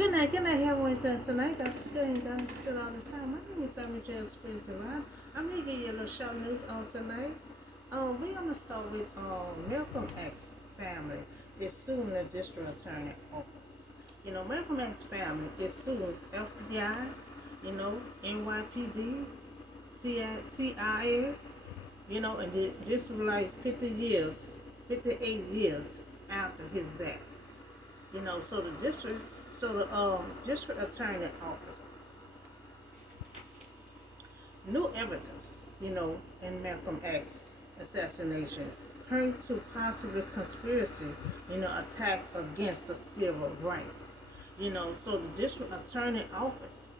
Good night, everyone. Tonight, Dr. Good and Dr. Good all the time. My name is Amy Jazz Fraser. I'm going to give you a little short news on tonight. We're going to start with Malcolm X family is suing the district attorney office. Malcolm X family is suing FBI, NYPD, CIA, and this was like 50 years, 58 years after his death. So the district attorney office, new evidence, in Malcolm X assassination point to possible conspiracy, attack against the civil rights. So the district attorney office,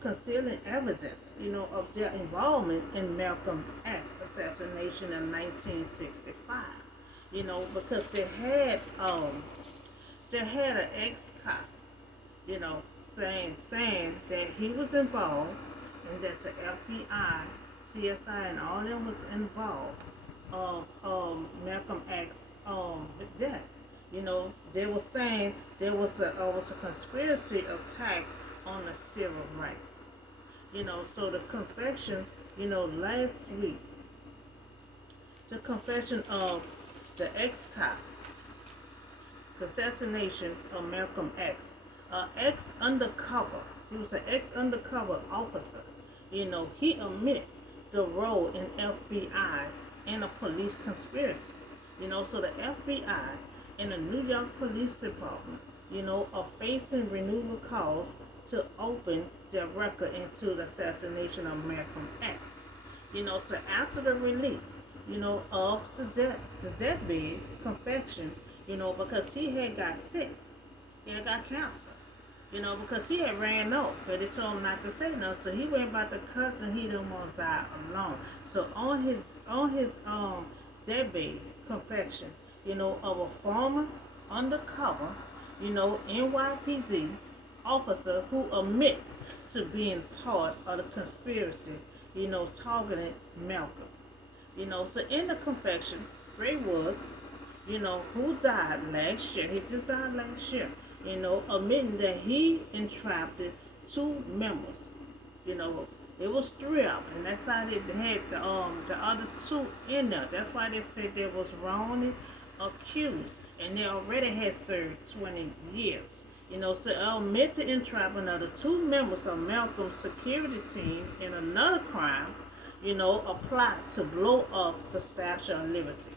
concealing evidence, of their involvement in Malcolm X assassination in 1965. Because they had an ex-cop, saying that he was involved and that the FBI, CSI, and all them was involved Malcolm X death. They were saying there was a conspiracy attack on the civil rights. So the confession, last week, the confession of the ex-cop, assassination of Malcolm X, he was an ex-undercover officer. He admit the role in FBI and a police conspiracy. So the FBI and the New York Police Department, are facing renewal calls to open their record into the assassination of Malcolm X. So after the release, of the deathbed confession, because he had got sick, he had got cancer, because he had ran off, but they told him not to say no, so he went about the cousin, he didn't want to die alone. So on his deathbed confession, of a former undercover, NYPD officer who admit to being part of the conspiracy, targeting Malcolm. So in the confession, Ray Wood, who died last year, he just died last year, admitting that he entrapped two members. It was three of them, and that's how they had the other two in there. That's why they said they was wrongly accused, and they already had served 20 years. So admit to entrapping of the two members of Malcolm's security team in another crime, a plot to blow up the Statue of Liberty.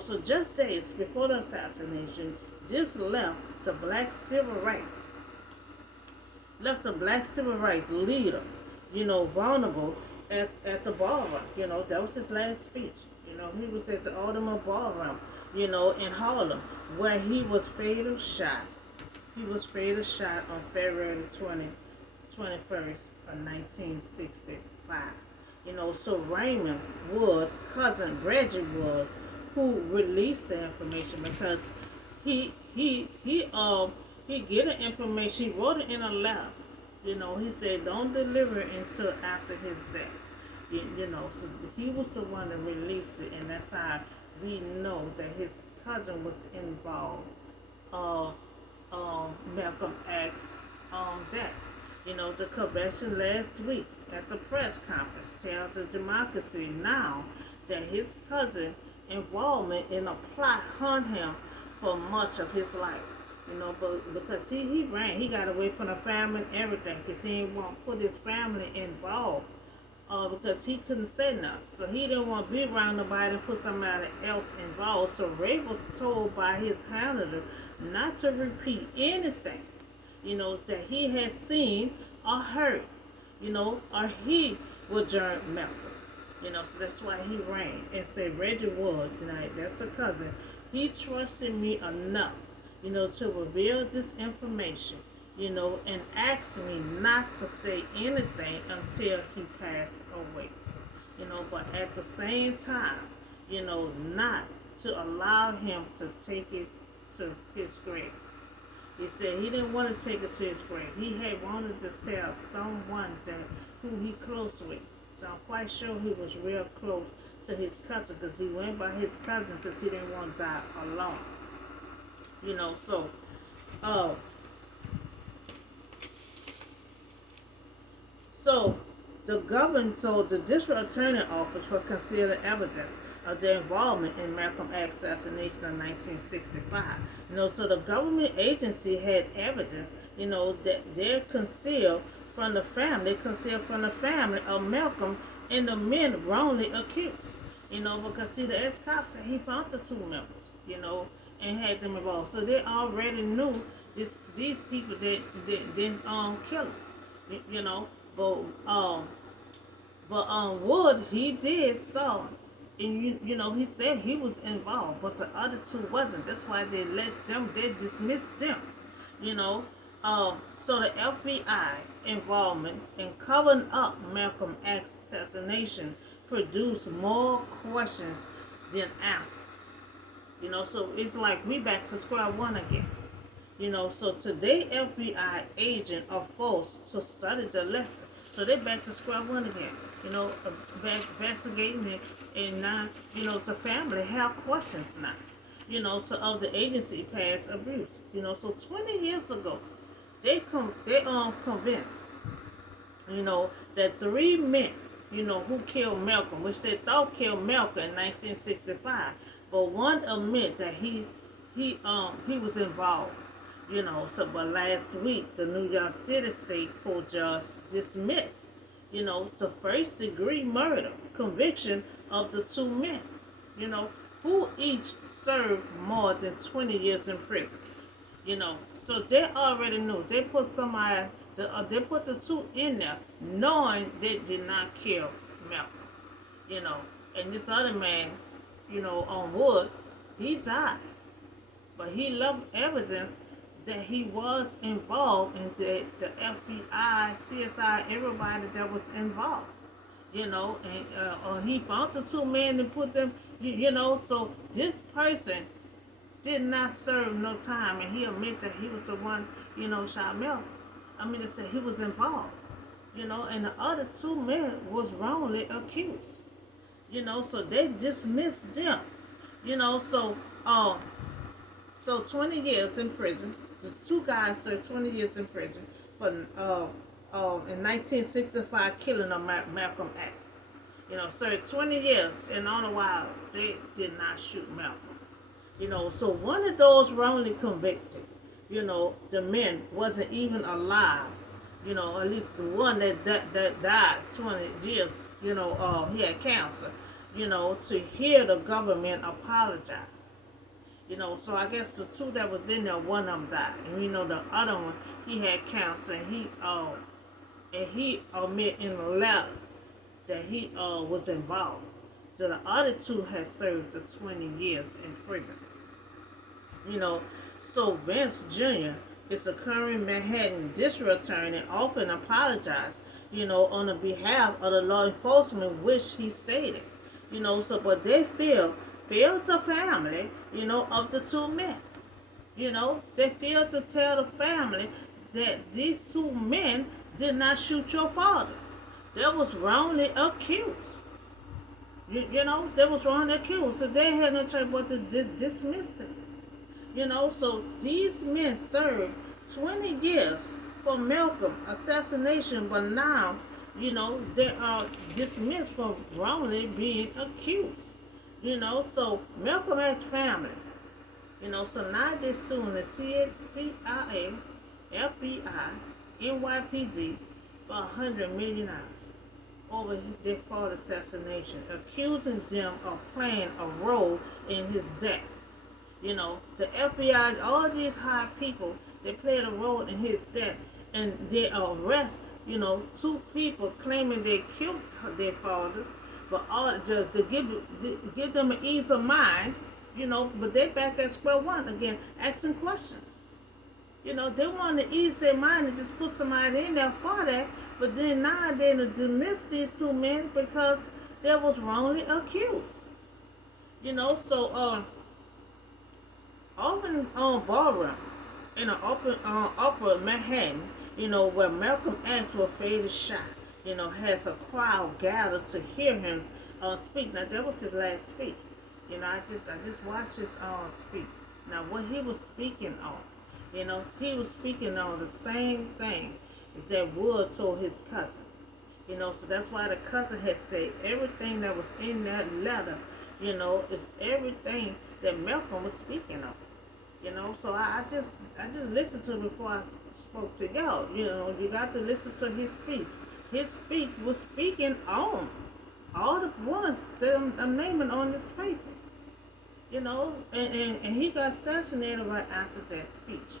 So just days before the assassination, this left the black civil rights leader, vulnerable at the ballroom. That was his last speech. He was at the Alderman Ballroom, in Harlem, where he was fatally shot. He was fatally shot on February 21st of 1965. So Raymond Wood, cousin Reggie Wood, who released the information because he get the information. He wrote it in a letter. He said don't deliver it until after his death. So he was the one to release it, and that's how we know that his cousin was involved. Malcolm X death. The convention last week at the press conference tells the Democracy Now that his cousin involvement in a plot hunt him for much of his life. But because he ran, he got away from the family and everything, because he didn't want to put his family involved, because he couldn't say nothing. So he didn't want to be around nobody and put somebody else involved. So Ray was told by his handler not to repeat anything, that he had seen or heard, or he would join Malcolm. So that's why he ran and said Reggie Wood, that's a cousin. He trusted me enough, to reveal this information, and asked me not to say anything until he passed away. But at the same time, not to allow him to take it to his grave. He said he didn't want to take it to his grave. He had wanted to tell someone that who he close with. So I'm quite sure he was real close to his cousin, because he went by his cousin because he didn't want to die alone. So So the district attorney office will consider evidence of their involvement in Malcolm X assassination of 1965. So the government agency had evidence, that they're concealed from the family of Malcolm and the men wrongly accused. Because see, the ex-cop said he found the two members, and had them involved. So they already knew these people didn't kill him, you know. But Wood, he did saw, and he said he was involved, but the other two wasn't. That's why they dismissed them, you know. So the FBI involvement in covering up Malcolm X assassination produced more questions than answers. So it's like we back to square one again. So today FBI agent are forced to study the lesson. So they back to square one again. Investigating it, and now, the family have questions now. So of the agency past abuse. So 20 years ago, they convinced, that three men, who killed Malcolm, which they thought killed Malcolm in 1965, but one admit that he was involved. But last week, the New York City State Court judge dismissed, the first degree murder conviction of the two men, who each served more than 20 years in prison. So they already knew. They put they put the two in there, knowing they did not kill Malcolm. And this other man, on Wood, he died. But he left evidence that he was involved in the FBI, CSI, everybody that was involved. And he found the two men and put them, so this person did not serve no time, and he admitted that he was the one, shot Malcolm. They said he was involved, and the other two men was wrongly accused, so they dismissed them, so 20 years in prison. The two guys served 20 years in prison for in 1965 killing of Malcolm X. Served 20 years, and all the while they did not shoot Malcolm. So one of those wrongly convicted, the men wasn't even alive. At least the one that died 20 years, he had cancer, to hear the government apologize. So I guess the two that was in there, one of them died. And the other one, he had cancer, and he admit in the letter that he was involved. So the other two had served the 20 years in prison. So Vince Jr. is a current Manhattan district attorney, often apologized, on the behalf of the law enforcement, which he stated. But they failed the family, of the two men. They failed to tell the family that these two men did not shoot your father. They was wrongly accused. They was wrongly accused. So they had no choice but to dismiss them. So these men served 20 years for Malcolm assassination, but now, they are dismissed for wrongly being accused. So Malcolm X family, so now they're suing the CIA, FBI, NYPD for $100 million over their father's assassination, accusing them of playing a role in his death. The FBI, all these high people, they played a role in his death, and they arrest, two people claiming they killed their father, but all to give them an ease of mind, but they back at square one again, asking questions. They want to ease their mind and just put somebody in there for that, but then now they're going to dismiss these two men because they was wrongly accused. So open ballroom in an upper Manhattan, where Malcolm X was fatally shot, has a crowd gathered to hear him speak. Now that was his last speech. I just watched his speak. Now what he was speaking on, he was speaking on the same thing as that Wood told his cousin. So that's why the cousin had said everything that was in that letter, is everything that Malcolm was speaking of. So I just listened to it before I spoke to y'all. You got to listen to his speech. His speech was speaking on all the ones that I'm naming on this paper. And he got assassinated right after that speech.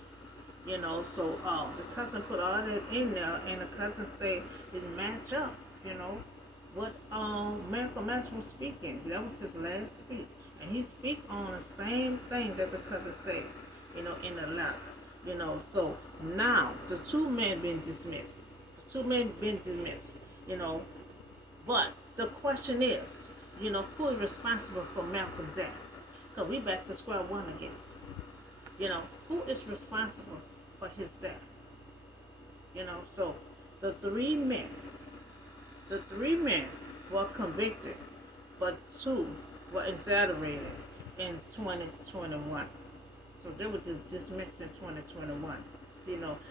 So the cousin put all that in there, and the cousin said it match up. What Malcolm X was speaking. That was his last speech, and he speak on the same thing that the cousin said. In the letter. So now the two men been dismissed. The two men been dismissed. But the question is, who is responsible for Malcolm's death? Because we back to square one again. Who is responsible for his death? So the three men were convicted, but two were exonerated in 2021. So they were dismissed in 2021.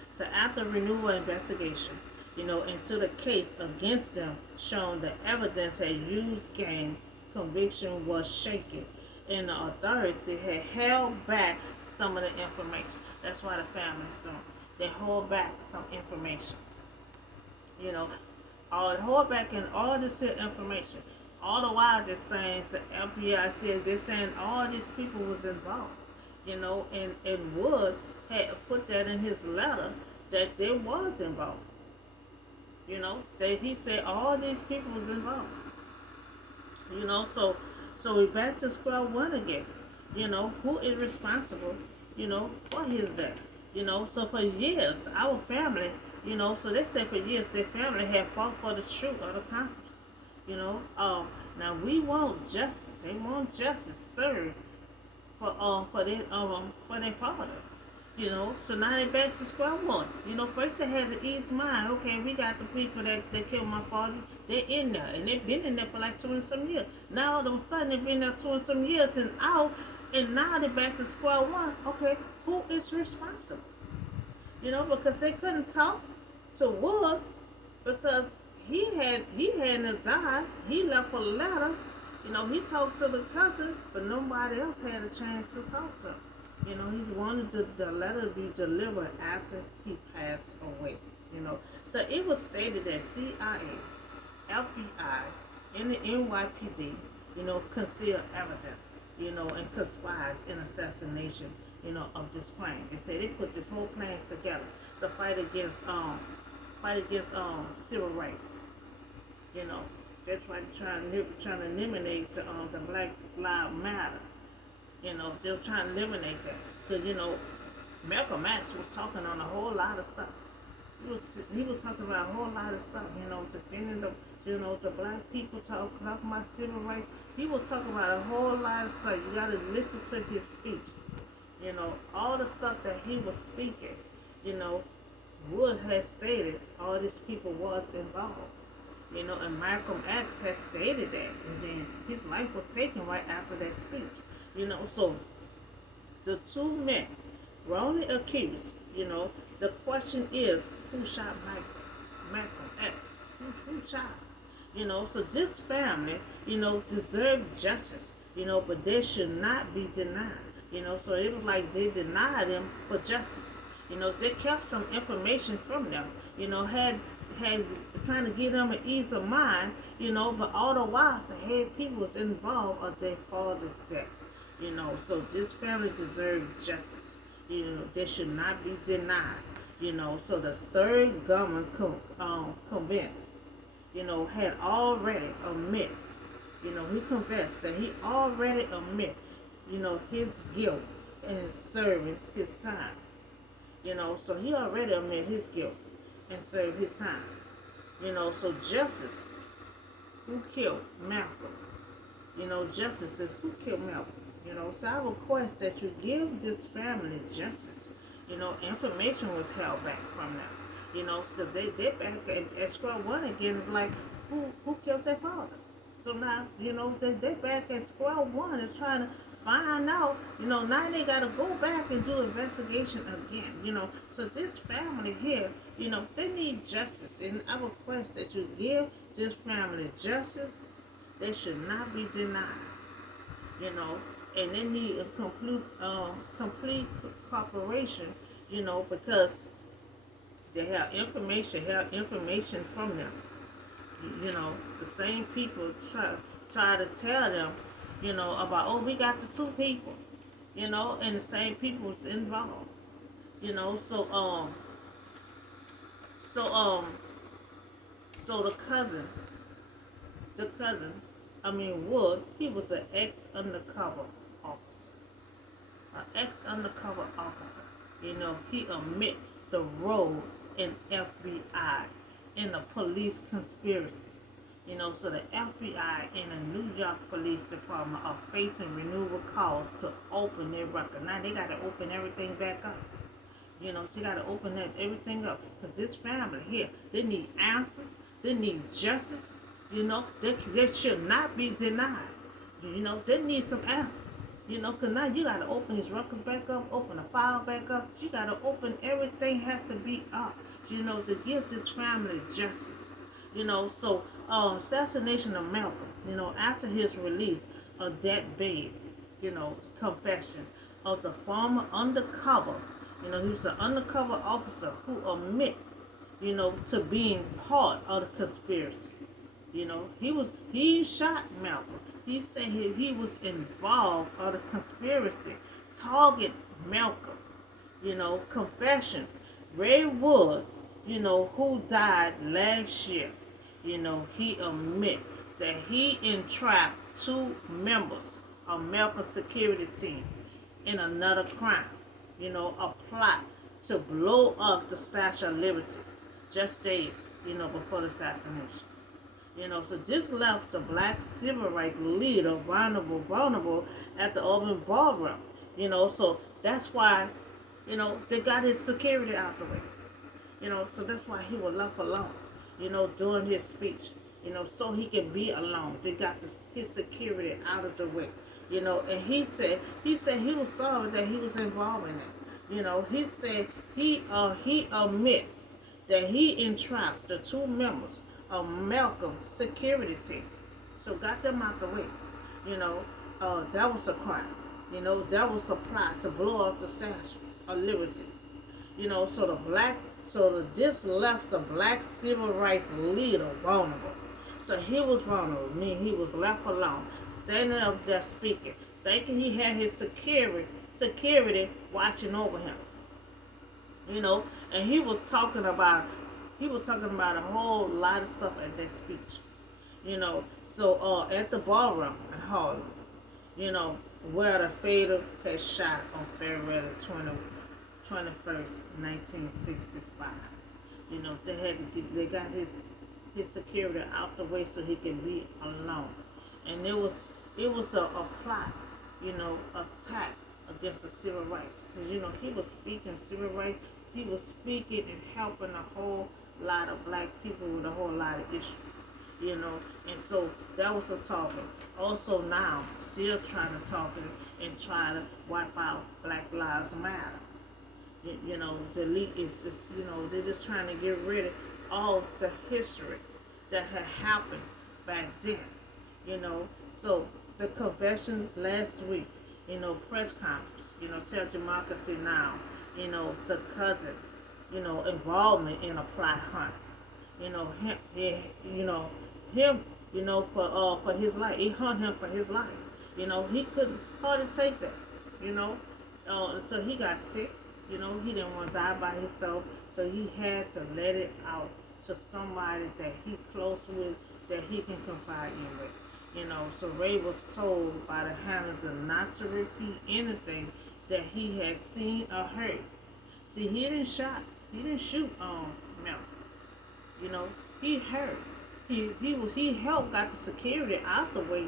So after renewal investigation, into the case against them, shown the evidence had used game, conviction was shaken, and the authority had held back some of the information. That's why the family sued. They hold back some information. Hold back in all this information. All the while they're saying to FBI, they're saying all these people was involved. And Wood had put that in his letter that they was involved. That he said all these people was involved. So we back to square one again. Who is responsible, for his death. So for years, our family, so they said for years their family had fought for the truth of the Congress. Now we want justice. They want justice served for their father. So now they back to square one. First they had to ease mind. Okay, we got the people that killed my father. They're in there, and they've been in there for like 20 some years. Now all of a sudden they've been there 20 some years and out, and now they're back to square one. Okay, who is responsible? Because they couldn't talk to Wood because he hadn't died. He left a letter. He talked to the cousin, but nobody else had a chance to talk to him. He wanted the letter to be delivered after he passed away. So it was stated that CIA, FBI, and the NYPD, conceal evidence, and conspires in assassination, of this plan. They say they put this whole plan together to fight against civil rights. That's why they're trying to eliminate the Black Lives Matter. They're trying to eliminate that. Because, Malcolm X was talking on a whole lot of stuff. He was talking about a whole lot of stuff, defending the black people, talking about civil rights. He was talking about a whole lot of stuff. You got to listen to his speech. All the stuff that he was speaking, Wood has stated all these people was involved. And Malcolm X has stated that, and then his life was taken right after that speech. So the two men wrongly accused, the question is, who shot Malcolm X? Who shot? So this family, deserved justice, but they should not be denied. So it was like they denied them for justice. They kept some information from them, had trying to give them an ease of mind, but all the while, so had people was involved of their father's death. So this family deserves justice. They should not be denied. So the third government convinced, had already admit, he confessed that he already admit, his guilt in serving his time. So he already admit his guilt and served his time. So justice, who killed Malcolm? Justice is who killed Malcolm. So I request that you give this family justice. Information was held back from them. Because they back at square one again. It's like, who killed their father? So now, they back at square one and trying to find out, now they gotta go back and do investigation again, So this family here, they need justice. And I request that you give this family justice. They should not be denied, you know. And they need a complete cooperation, because they have information from them. The same people try to tell them, about, oh, we got the two people, and the same people's involved, you know. So so the cousin, Wood, he was an ex undercover officer, he admit the role in FBI in a police conspiracy. So the FBI and the New York Police Department are facing renewal calls to open their record. Now they got to open everything back up. They got to open everything up, because this family here, they need answers. They need justice. They should not be denied. They need some answers. Because now you got to open these records back up, open the file back up. You got to open everything, has to be up, to give this family justice. So assassination of Malcolm, after his release of that babe, confession of the former undercover, he was an undercover officer who admit, to being part of the conspiracy. He shot Malcolm. He said he was involved in the conspiracy. Target Malcolm. Confession. Ray Wood, who died last year. He admit that he entrapped two members of Malcolm's security team in another crime. A plot to blow up the Statue of Liberty just days, before the assassination. So this left the black civil rights leader vulnerable at the Auburn ballroom. So that's why, they got his security out the way. So that's why he was left alone, during his speech, so he can be alone. They got his security out of the way, and he said he was sorry that he was involved in it. He said he admit that he entrapped the two members of Malcolm's security team. So got them out the way. That was a crime. That was a plot to blow up the Statue of Liberty. This left the black civil rights leader vulnerable. So he was vulnerable, meaning he was left alone, standing up there speaking, thinking he had his security watching over him. And he was talking about a whole lot of stuff at that speech. At the ballroom in Harlem, where the fatal had shot on February 21st, 1965. They got his security out the way so he can be alone. And it was a plot, attack against the civil rights. Because, he was speaking civil rights. He was speaking and helping a whole lot of black people with a whole lot of issues. And so that was a talker. Also now, still trying to talk and try to wipe out Black Lives Matter. Delete is they're just trying to get rid of all the history that had happened back then. So the convention last week, press conference, tell Democracy Now, the cousin, involvement in a plot hunt. Him, for his life. He hunt him for his life. He couldn't hardly take that, so he got sick. He didn't want to die by himself, so he had to let it out to somebody that he close with, that he can confide in with. So Ray was told by the handler not to repeat anything that he had seen or heard. See, he didn't shoot Mel. He heard. He helped got the security out the way,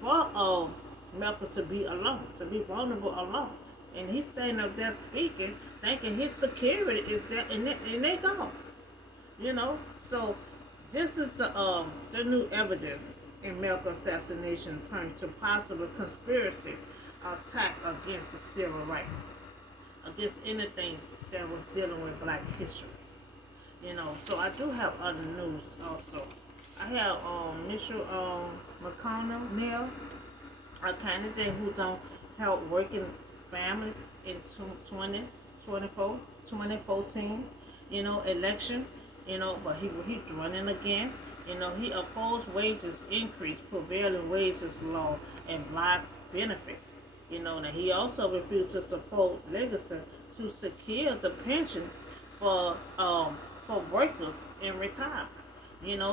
for Malcolm to be alone, to be vulnerable alone. And he's standing up there speaking, thinking his security is there, and they gone. So this is the new evidence in Malcolm assassination turned to possible conspiracy attack against the civil rights, against anything that was dealing with Black history. So I do have other news also. I have Mitchell McConnell, a candidate who don't help working families in 2014, election, but he's running again. He opposed wages increase, prevailing wages law, and Black benefits. And he also refused to support legislation to secure the pension for workers in retirement.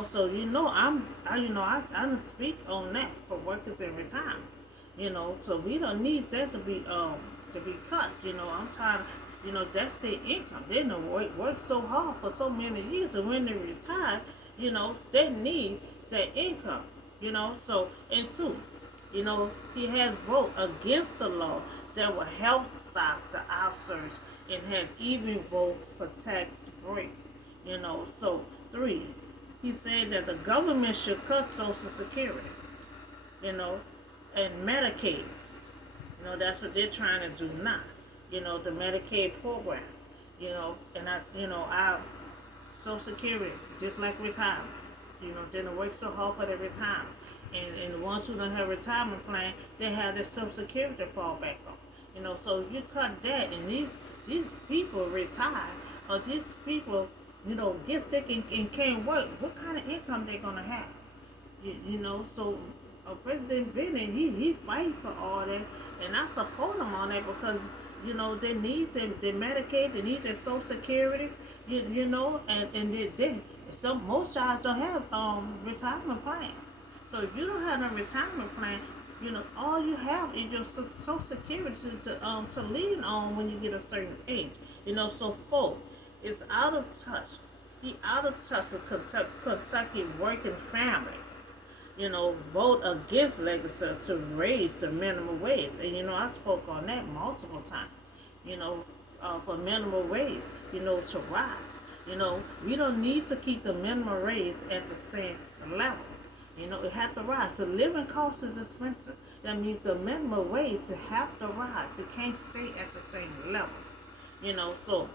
So I speak on that for workers in retirement. So we don't need that to be cut. I'm tired. That's their income. They don't work so hard for so many years, and when they retire, they need that income. So and two, he has voted against the law that will help stop the outsource and had even vote for tax break. So three, he said that the government should cut Social Security, and Medicaid. That's what they're trying to do now. The Medicaid program. And our Social Security, just like retirement. They don't work so hard for their retirement. And the ones who don't have a retirement plan, they have their Social Security to fall back on. So if you cut that and these people retire, or these people, get sick and can't work, what kind of income they gonna have? So President Biden, he fight for all that, and I support him on that because they need their Medicaid, they need their Social Security, and most jobs don't have retirement plan. So if you don't have a retirement plan, all you have is your Social Security to lean on when you get a certain age. So four, it's out of touch. He out of touch with Kentucky working family. Vote against legislation to raise the minimum wage. And I spoke on that multiple times. For minimum wage, to rise. We don't need to keep the minimum wage at the same level. It have to rise. The living cost is expensive. That means the minimum wage have to rise. It can't stay at the same level. So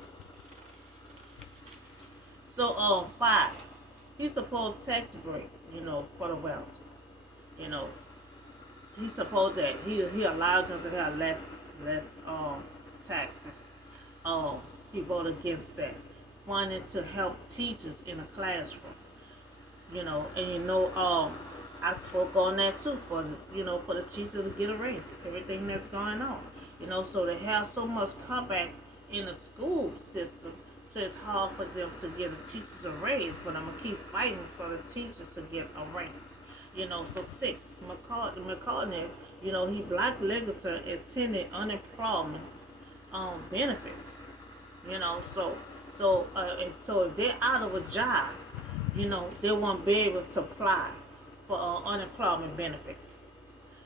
five, he supposed tax break, for the wealth. He supposed that he allowed them to have less taxes. He voted against that. Funding to help teachers in the classroom. I spoke on that too for the teachers to get a raise. Everything that's going on. So they have so much cutback in the school system, so it's hard for them to give the teachers a raise. But I'm gonna keep fighting for the teachers to get a raise. So six, McCartney, he Black legislature extended unemployment benefits. So if they're out of a job, they won't be able to apply for unemployment benefits.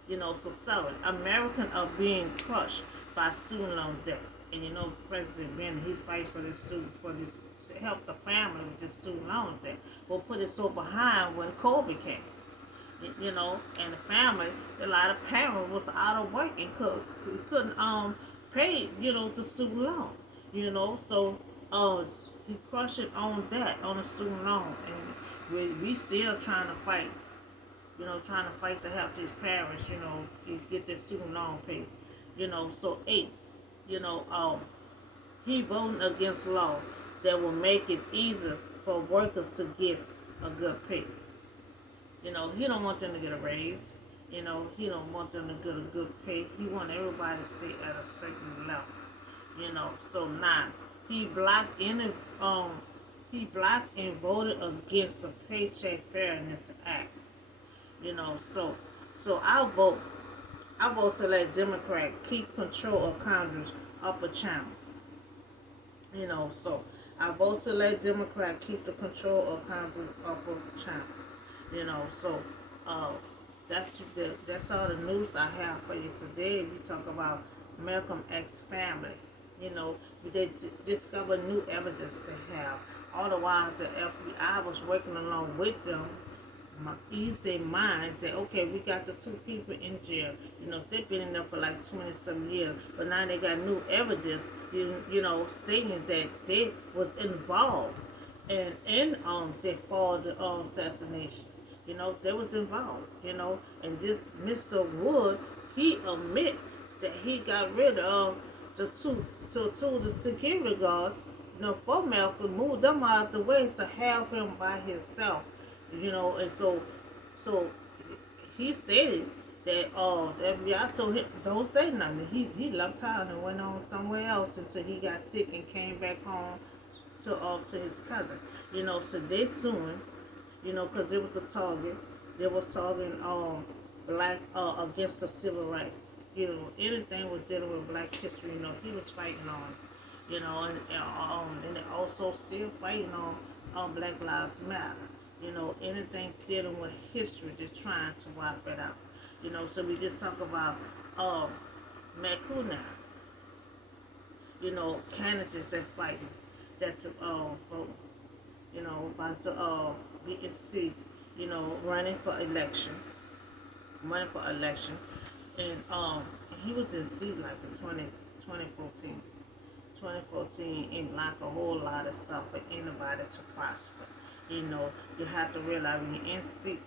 So seven, Americans are being crushed by student loan debt. And President Biden, he's fighting for this to help the family with this student loan debt. We'll put it so behind when COVID came. And the family, a lot of parents was out of work and couldn't pay, the student loan. So he crushed it on that, on the student loan. And we still trying to fight, to help these parents, get their student loan paid. So eight, he voting against law that will make it easier for workers to get a good pay. He don't want them to get a raise. He don't want them to get a good pay. He want everybody to stay at a certain level. So nine, he blocked and voted against the Paycheck Fairness Act. So I vote to let Democrat keep control of Congress upper chamber. So I vote to let Democrat keep the control of Congress upper chamber. So that's all the news I have for you today. We talk about Malcolm X family. They discovered new evidence they have. All the while the FBI was working along with them, ease their mind that okay, we got the two people in jail. They've been in there for like 20 some years, but now they got new evidence. Stating that they was involved in their fall assassination. They was involved. And this Mr. Wood, he admit that he got rid of the security guards, for Malcolm, moved them out of the way to have him by himself, and so he stated that the FBI told him don't say nothing. He left town and went on somewhere else until he got sick and came back home to his cousin. So they suing, because it was a target. They was targeting black against the civil rights. Anything was dealing with Black history. He was fighting on. And they also still fighting on Black Lives Matter. Anything dealing with history, they're trying to wipe it out. So we just talk about Makuna. Candidates that fighting. That's vote. About the BNC. Running for election. And he was in seat like in 2014. 2014 and block a whole lot of stuff for anybody to prosper. You have to realize when you're in seat,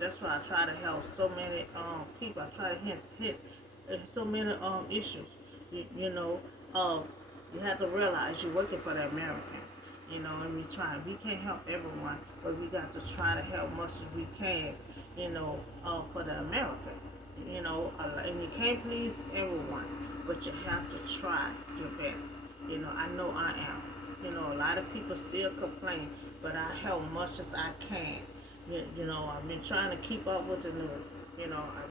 that's why I try to help so many people. I try to hit so many issues. You have to realize you're working for the American. And we can't help everyone, but we got to try to help much as we can, for the American. And you can't please everyone, but you have to try your best. I know I am. A lot of people still complain, but I help much as I can. I've been trying to keep up with the news.